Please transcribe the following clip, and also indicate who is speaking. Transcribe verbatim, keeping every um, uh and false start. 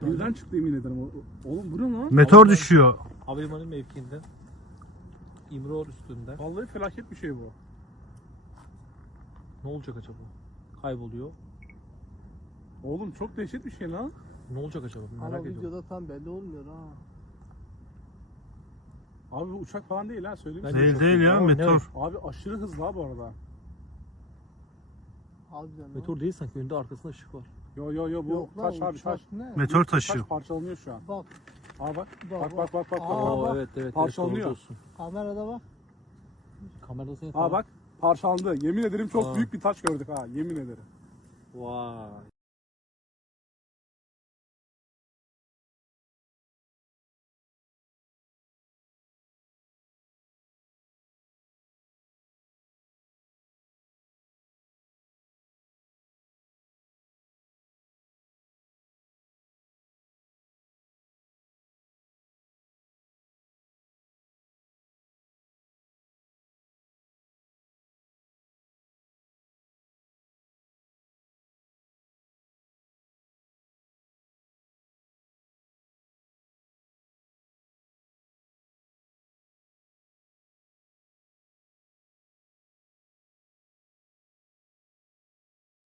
Speaker 1: birden çıktı yemin ederim. Oğlum bu ne lan?
Speaker 2: Meteor düşüyor.
Speaker 3: Havalimanı mevkiinden. İmror üstünde.
Speaker 1: Vallahi felaket bir şey bu.
Speaker 3: Ne olacak acaba? Kayboluyor.
Speaker 1: Oğlum çok dehşet bir şey lan.
Speaker 3: Ne olacak acaba? Merak
Speaker 4: Ama
Speaker 3: ediyorum.
Speaker 4: videoda tam belli olmuyor ha.
Speaker 1: Abi bu uçak falan değil ha, söyleyeyim
Speaker 3: Ben-
Speaker 1: size.
Speaker 2: Değil değil ya,
Speaker 3: Ama ne-
Speaker 2: meteor.
Speaker 1: Abi aşırı hızlı ha bu arada.
Speaker 4: Harbiden lan.
Speaker 3: Meteor değil sanki. Önünde arkasında ışık var.
Speaker 1: Yo yo yo bu
Speaker 4: Yok lan,
Speaker 1: taş abi
Speaker 4: uçak
Speaker 1: taş.
Speaker 4: ne?
Speaker 2: Meteor
Speaker 1: Taş
Speaker 2: taşıyor.
Speaker 1: parçalanıyor şu an.
Speaker 4: Bak
Speaker 1: Abi bak.
Speaker 4: Bak,
Speaker 1: Bak bak bak bak. bak.
Speaker 4: Aa,
Speaker 3: Oo,
Speaker 4: bak.
Speaker 3: evet evet.
Speaker 1: Parçalanıyor.
Speaker 3: Evet, doğru diyorsun.
Speaker 4: kamerada bak.
Speaker 3: Kameradasın ya.
Speaker 1: Aa bak parçalandı. Yemin ederim çok
Speaker 3: Aa.
Speaker 1: büyük bir taş gördük ha. Yemin ederim.
Speaker 3: Vay.